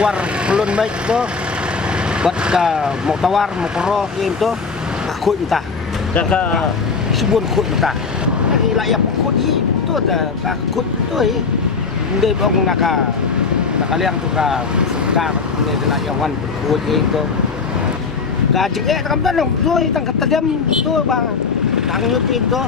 kuar pelun baik tu buat mau tawar mau koro itu akut entah jaga sebun kut entah lagi layak kut itu dah akut tu dia bang nak liang tu suka ni layak wan kut itu gaji takam tanong tu tang katadam tu bang tangnyut itu.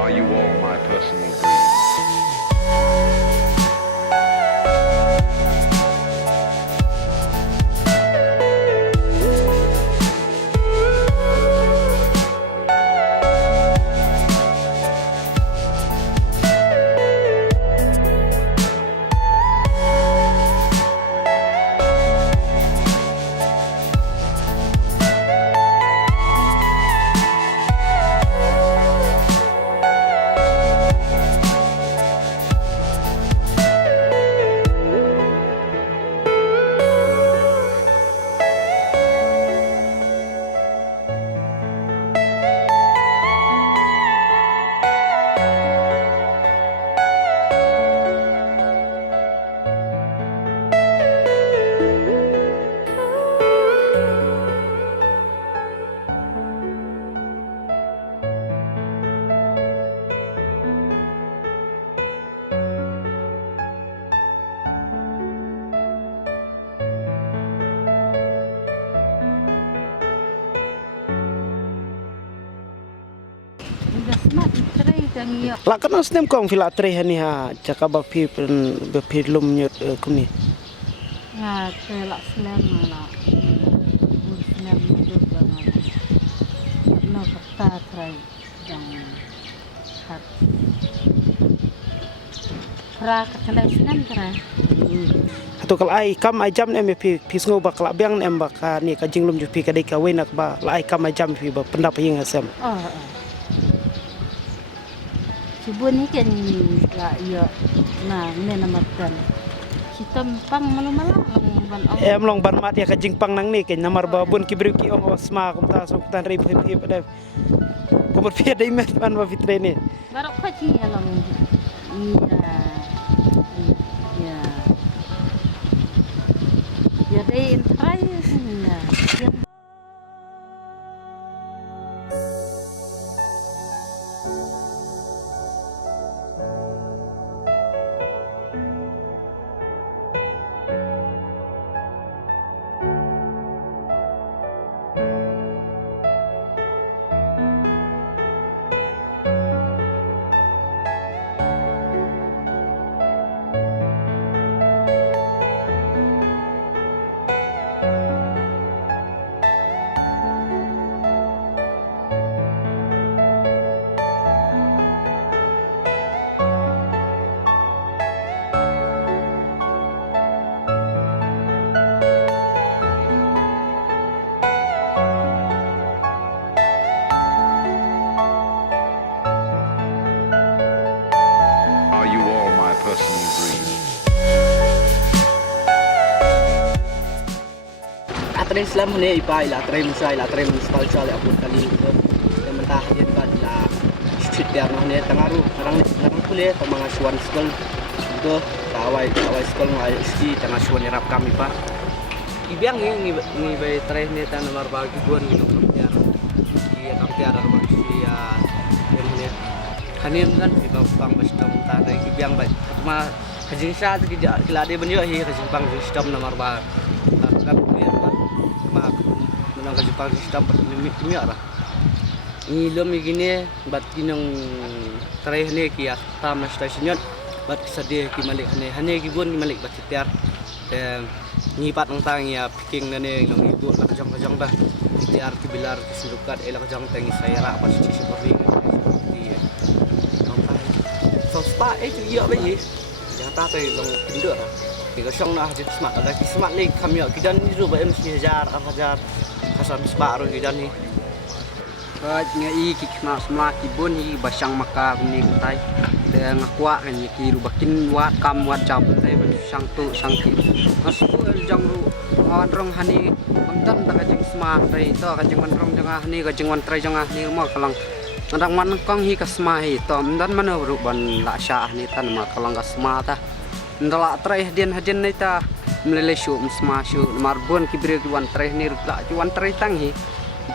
Are you all my personal dreams? Lakan asnem kong fila tre hani ha caka bapi lum nyut kuni. Ya, kelak selam lah. Selam itu banget. No kata try yang hat. Pra kena selam try. Atau kalau ai kam ai jam nem pi sngo bak la biang nem bak ni ka jinglum ju pi ka dei ka wenak ba la ai kam ai jam pi ba pendap ying asem. Oh. Subun ni kan lah ya. Nah, ni nama kan. Kita pang malu-malu ban Em long ban mat ya ka jingpang nang ni ken namar ba bun ki bru ki ong osma kum ta sok tan rei phi pada. Kumur pi dei met ban ba fitre ni. Barok kaci alam. Iya. Ya. Ya dei intrai ya. Are you all my personal dreams? Atre Islam ni ipai la atre musai la atre municipal sale apun kali itu yang mentah dia kan la street dia ni tangaru orang pule pemanga suan school itu awai school ngai sti tengah suan rap kami pak ibiang ni bai atre ni tan nomor bagi buan ni kampiar dia kampiar orang sia yang ni kanin kan iba bang bestom ta dari ibiang bai cuma hajing sa tu kila dia benyo hi hajing bang bestom nomor ba menang Jepang sistem bermimpi arah. Ilmu begini, bat kinong terakhir ni kia tam stasiun, bat sedih kimalik ni, hanya kibun kimalik bat setiap, dan ngipat tentang ya picking ni nong ibu nak kejang bah, setiap kibilar keseluruhan elak kejang tengi saya rak pas sisi seperti ini. So spa itu iya begini, jangan tak tu long tindur. Kita syong nak jadi smart, ada smart ni kami kita ni tu bayar mesti hajar, kasar baru kita ni. Baik ngai smart kibun hi basang maka kuni kutai. Dan ngakwa kan ki rubakin wat kam wat jam tai ban sang tu sang ki. Masku el jang ru rong hani amdan ta kajing smart dai to kajing man rong jangah ni kajing wan trai jangah ni mo kalang ngadang man kong hi kasma hi to amdan man ru ban la sha ni tan ma kalang kasma ta ndala trai hadian ni ta mlele shu sma shu marbon kibre wan trai ni la wan trai tang hi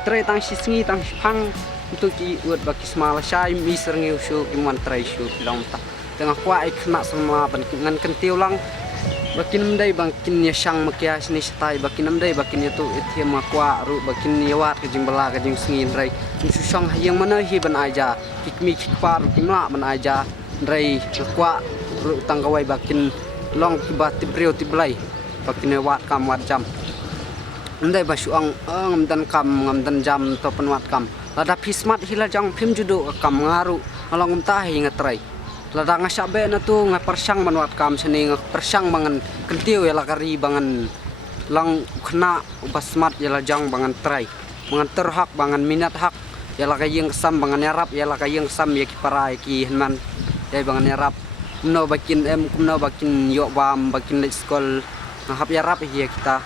trai tang sisngi tang phang untuk ki uat baki sma la sha mi serngeu shu ki wan trai shu long ta tengah kwa ik kena sama ban ngan kentiu lang bakin mendai bakin ya sang makia sini setai bakin mendai bakin itu ithia makwa ru bakin yawat ke jimbala ke jing singin rai susang yang mana hi ban aja kikmi kikpar kimla ban aja rai kwa ru tanggawai bakin long kibat tibreu tiblai bakin yawat kam wat jam mendai basuang ngamdan kam ngamdan jam to penwat kam lada pismat hila jang phim judu kam ngaru along tahi ngatrai lada ngasabe na tu ngapersang manwat kam seni ngapersang bangan kentiu ya lakari bangan lang kena basmat ya lajang bangan trai bangan terhak bangan minat hak ya lakayeng sam bangan yarap ya lakayeng sam ya kiparai ki henman ya bangan yarap kumno bakin kumno bakin yo bam bakin le skol ngahap yarap ya kita